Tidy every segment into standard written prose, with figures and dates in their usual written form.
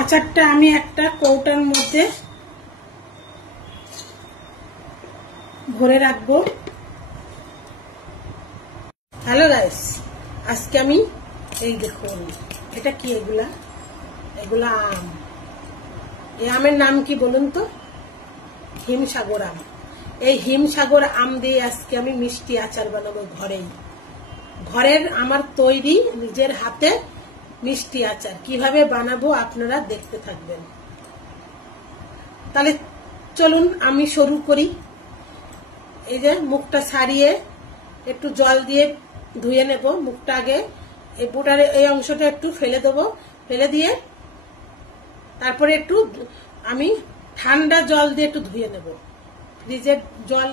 আচারটা আমি একটা কৌটার মধ্যে ভরে রাখবো। হ্যালো গাইস, আজকে আমি এই দেখুন, এটা কি, এগুলা আম। এই আমের নাম কি বলুন তো? হিমসাগর আম। এই হিমসাগর আম দিয়ে আজকে আমি মিষ্টি আচার বানাবো ঘরের আমার তৈরি নিজের হাতে মিষ্টি আচার। কিভাবে বানাবো আপনারা দেখতে থাকবেন। তাহলে চলুন আমি শুরু করি। এই যে মুখটা ছাড়িয়ে একটু জল দিয়ে ধুয়ে নেব। মুখটা আগে এই বুটার এই অংশটা একটু ফেলে দেবো, ফেলে দিয়ে তারপরে একটু আমি ঠান্ডা জল দিয়ে একটু ধুয়ে নেব। ফ্রিজের জল,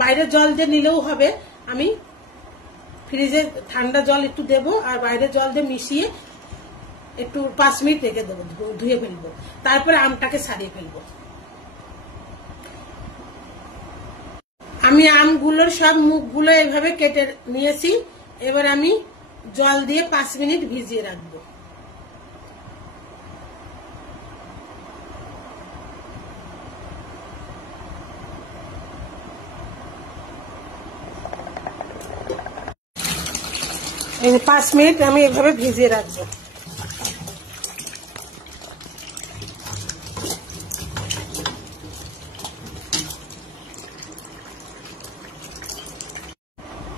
বাইরের জল দিয়ে নিলেও হবে। আমি ফ্রিজে ঠান্ডা জল একটু দেবো আর বাইরের জল দিয়ে মিশিয়ে একটু 5 মিনিট রেখে দেবো, ধুয়ে ফেলবো। তারপরে আমটাকে ছাড়িয়ে ফেলবো। আমি আমগুলোর সব মুখগুলো এভাবে কেটে নিয়েছি। এবার আমি জল দিয়ে 5 মিনিট ভিজিয়ে রাখবো। এই 5 মিনিট আমি এভাবে ভিজিয়ে রাখবো।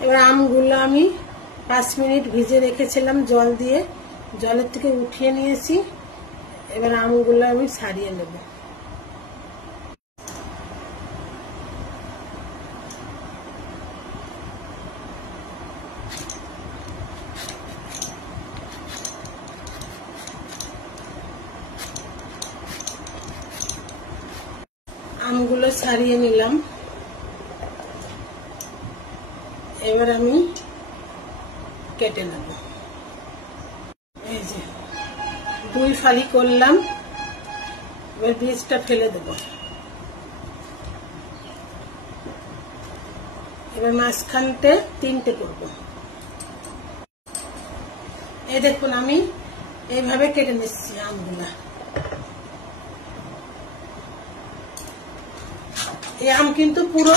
এবার আমগুলো আমি 5 মিনিট ভিজে রেখেছিলাম জল দিয়ে, জলের থেকে উঠিয়ে নিয়েছি। এবার আমগুলো আমি ছাড়িয়ে নেব। আমগুলো ছাড়িয়ে নিলাম। এবার আমি কেটে নেব। এই যে 2 ফালি করলাম। এবার বীজটা ফেলে দেব। এবার মাঝখানতে 3টে করব। এই দেখুন আমি এইভাবে কেটে নিচ্ছি আমগুলা। এই আম কিন্তু পুরো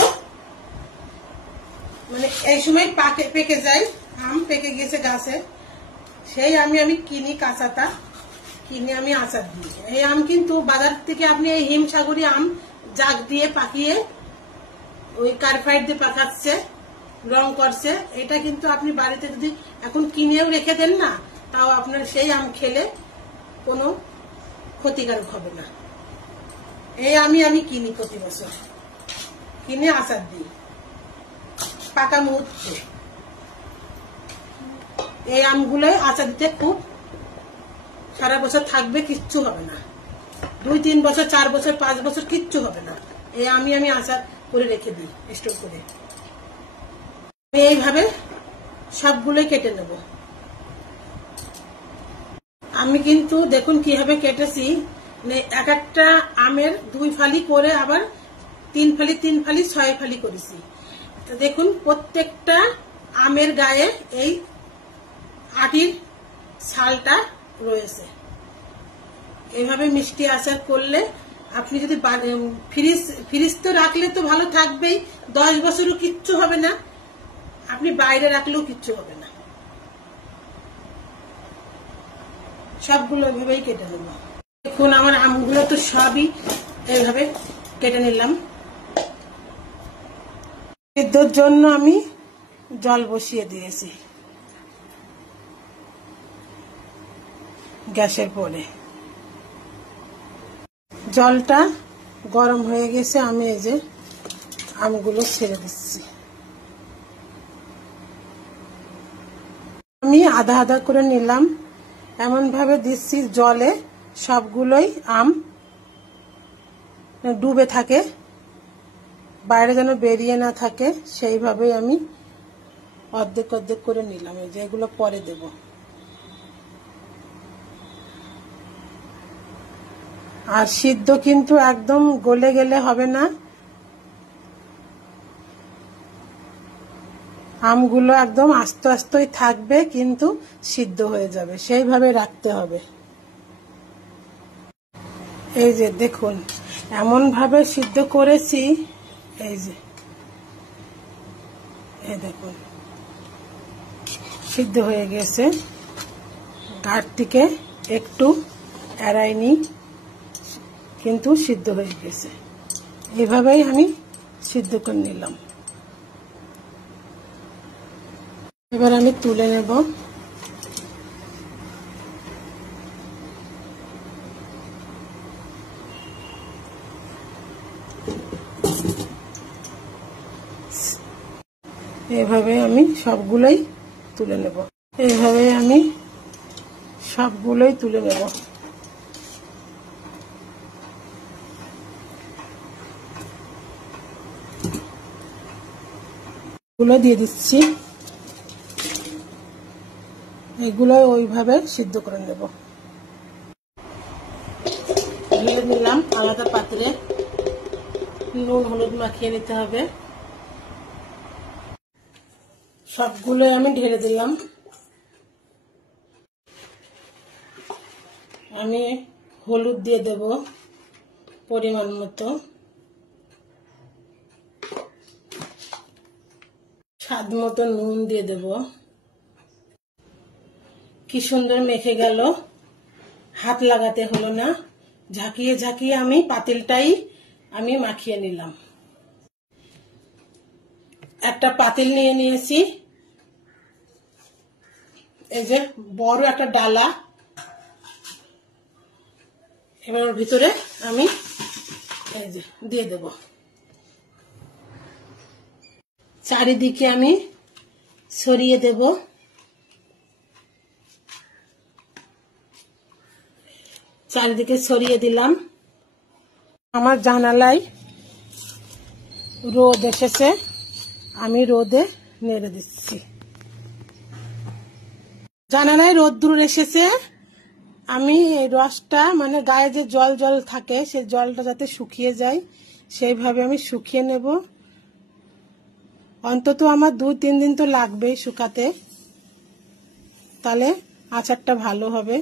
মানে এই সময় পেকে যায়। আম পেকে গেছে গাছে, সেই আমি কিনি, কাঁচাটা কিনে আমি আচার দিই। এই আম কিন্তু বাজার থেকে আপনি এই হিমসাগরী আম জাগ দিয়ে পাকিয়ে ওই কার্বাইড দিয়ে পাকাচ্ছে, রং করছে। এটা কিন্তু আপনি বাড়িতে যদি এখন কিনেও রেখে দেন না, তাও আপনার সেই আম খেলে কোনো ক্ষতিকারক হবে না। এই আমি কিনি, প্রতি বছর কিনে আচার দিই পাকা মুহূর্তে। এই আমগুলো আচার দিতে খুব সারা বছর থাকবে, কিচ্ছু হবে না। 2-3 বছর, 4 বছর, 5 বছর কিচ্ছু হবে না। এই আমি আচার করে রেখে দিই স্টোর করে। এইভাবে সবগুলোই কেটে নেব। আমি কিন্তু দেখুন কিভাবে কেটেছি। এক একটা আমের 2 ফালি করে আবার 3 ফালি 3 ফালি 6 ফালি করেছি। তো দেখুন প্রত্যেকটা আমের গায়ে এই আটির ছালটা রয়েছে। এইভাবে মিষ্টি আচার করলে আপনি যদি ফ্রিজ তো রাখলে তো ভালো থাকবেই, 10 বছরও কিচ্ছু হবে না। আপনি বাইরে রাখলেও কিচ্ছু হবে না। সবগুলো এভাবেই কেটে নেব। দেখুন আমার আমগুলো তো সবই এইভাবে কেটে নিলাম। সিদ্ধর জন্য আমি জল বসিয়ে দিয়েছি গ্যাসের পরে। জলটা গরম হয়ে গেছে। আমি এই যে আমগুলো ছেড়ে দিচ্ছি। আমি আধা আধা করে নিলাম, এমন ভাবে দিচ্ছি জলে সবগুলোই আম ডুবে থাকে, বাইরে যেন বেরিয়ে না থাকে। সেইভাবে আমি অর্ধেক অর্ধেক করে নিলাম। এই যে এগুলো পরে দেব। আর সিদ্ধ কিন্তু একদম গলে গেলে হবে না। আমগুলো একদম আস্তে আস্তেই থাকবে, কিন্তু সিদ্ধ হয়ে যাবে, সেইভাবে রাখতে হবে। এই যে দেখুন এমন ভাবে সিদ্ধ করেছি, এই যে এই দেখুন সিদ্ধ হয়ে গেছে, গাঢ় থেকে একটু এড়ায়নি, কিন্তু সিদ্ধ হয়ে গেছে। এইভাবেই আমি সিদ্ধ করে নিলাম। এবার আমি তুলে নেব। এইভাবে আমি সবগুলোই তুলে নেব। এইভাবে আমি সবগুলোই তুলে নেব। গুলো দিয়ে দিচ্ছি, এগুলো ওইভাবে সিদ্ধ করে নেব। ঢেলে নিলাম আলাদা পাত্রে, নুন হলুদ মাখিয়ে নিতে হবে। সবগুলো আমি ঢেলে দিলাম। আমি হলুদ দিয়ে দেব পরিমাণ মতো, স্বাদ মতো নুন দিয়ে দেব। কি সুন্দর মেখে গেল, হাত লাগাতে হলো না, ঝাঁকিয়ে ঝাঁকিয়ে আমি পাতিলটাই আমি মাখিয়ে নিলাম। একটা পাতিল নিয়ে নিয়েছি, এই যে বড় একটা ডালা। এবার ওর ভিতরে আমি এই যে দিয়ে দেব। চারিদিকে আমি ছড়িয়ে দেব। চারিদিকে ছড়িয়ে দিলাম। আমার জানালায় রোদ এসেছে, আমি রোদে নেড়ে দিচ্ছি। জানালায় রোদ্দুর এসেছে, আমি এই রসটা মানে গায়ে যে জল জল থাকে সেই জলটা যাতে শুকিয়ে যায় সেইভাবে আমি শুকিয়ে নেব। অন্তত আমার 2-3 দিন তো লাগবেই শুকাতে, তাহলে আচারটা ভালো হবে।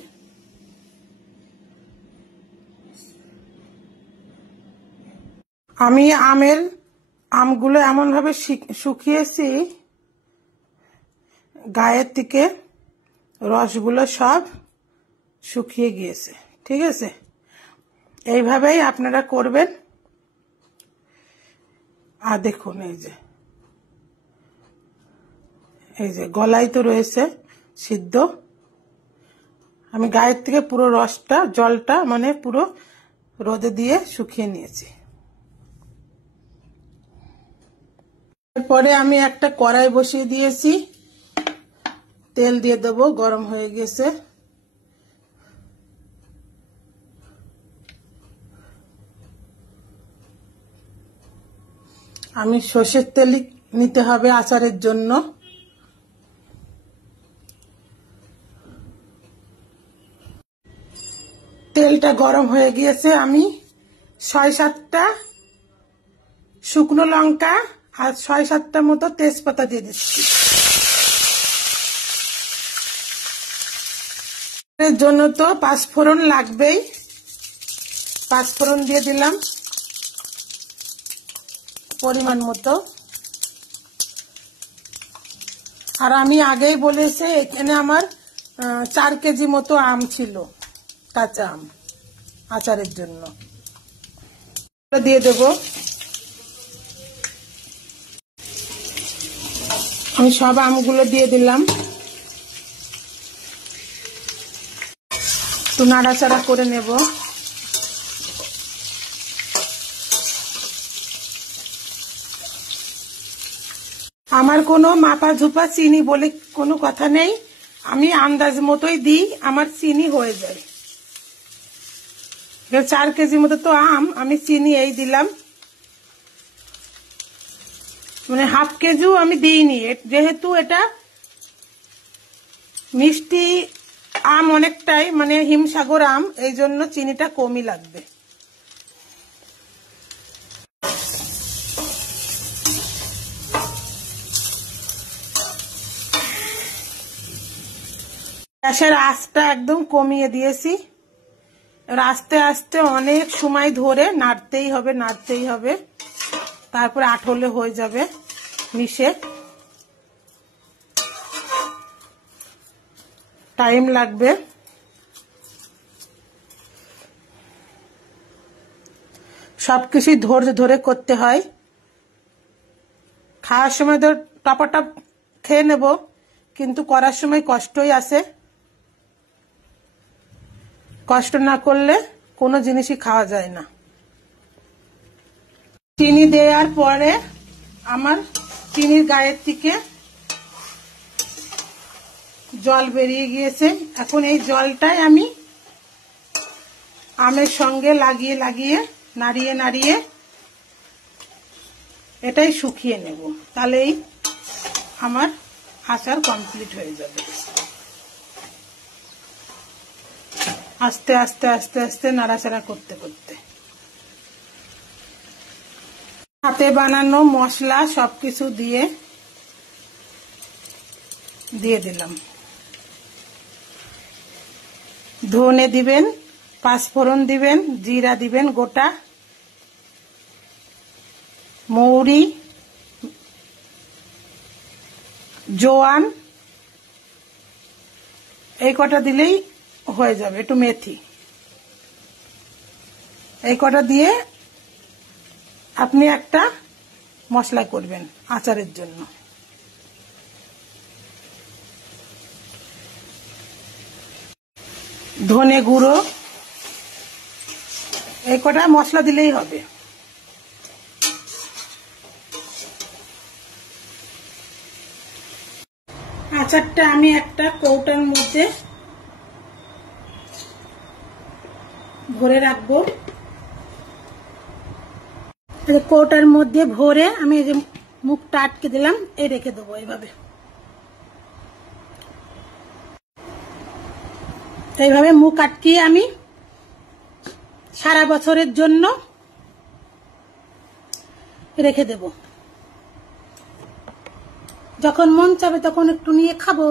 আমি আমগুলো এমন ভাবে শুকিয়েছি, গায়ের থেকে রসগুলো সব শুকিয়ে গিয়েছে। ঠিক আছে, এইভাবেই আপনারা করবেন। আর দেখুন এই যে গলায় তো রয়েছে সিদ্ধ। আমি গায়ের থেকে পুরো রসটা জলটা মানে পুরো রোদে দিয়ে শুকিয়ে নিয়েছি। এরপরে আমি একটা কড়াই বসিয়ে দিয়েছি, তেল দিয়ে দেবো, গরম হয়ে গেছে। আমি সর্ষের তেল নিতে হবে আচারের জন্য। তেলটা গরম হয়ে গিয়েছে, আমি 6-7টা শুকনো লঙ্কা আর 6-7টা মতো তেজপাতা দিয়ে দিচ্ছি। এর জন্য তো পাঁচফোড়ন লাগবেই, পাঁচফোড়ন দিয়ে দিলাম পরিমাণ মতো। আর আমি আগেই বলেছি এখানে আমার 4 কেজি মতো আম ছিল, কাঁচা আম আচারের জন্য। দিয়ে দেব। আমি সব আমগুলো দিয়ে দিলাম, একটু নাড়াচাড়া করে নেব। আমার কোনো মাপা ঝুপা চিনি বলে কোনো কথা নেই, আমি আন্দাজ মতোই দিই, আমার চিনি হয়ে যায়। 4 কেজি মতো তো আম, আমি চিনি এই দিলাম, মানে হাফ কেজিও আমি দিইনি, যেহেতু এটা মিষ্টি আম অনেকটাই, মানে হিমসাগর আম, এই জন্য চিনিটা কমই লাগবে। গ্যাসের আঁচটা একদম কমিয়ে দিয়েছি। এবার আস্তে আস্তে অনেক সময় ধরে নাড়তেই হবে, তারপরে আঠলে হয়ে যাবে মিশে। টাইম লাগবে। সবকিছু ধৈর্য ধরে করতে হয়। খাওয়ার সময় তো টপাটপ খেয়ে নেব, কিন্তু করার সময় কষ্টই আসে। কষ্ট না করলে কোনো জিনিসই খাওয়া যায় না। চিনি দেওয়ার পরে আমার চিনির গায়ের থেকে জল বেরিয়ে গিয়েছে। এখন এই জলটাই আমি আমের সঙ্গে লাগিয়ে নাড়িয়ে এটাই শুকিয়ে নেব। তাহলেই আমার আচার কমপ্লিট হয়ে যাবে। আস্তে আস্তে আস্তে আস্তে নাড়াচাড়া করতে করতে হাতে বানানো মশলা সবকিছু দিয়ে দিলাম। ধনে দিবেন, পাঁচফোড়ন দিবেন, জিরা দিবেন গোটা, মৌরি, জোয়ান, এই কটা দিলেই হয়ে যাবে। একটু মেথি, এই কটা দিয়ে আপনি একটা মশলা করবেন আচারের জন্য। ধনে গুঁড়ো, এই কটা মশলা দিলেই হবে। আচারটা আমি একটা কৌটার মধ্যে ভরে রাখবো। কৌটার মধ্যে ভরে আমি এই যে মুখটা আটকে দিলাম, এই রেখে দেবো এইভাবে মুখ আটকিয়ে আমি সারা বছরের জন্য রেখে দেব। যখন মন চাবে তখন একটু নিয়ে খাবো।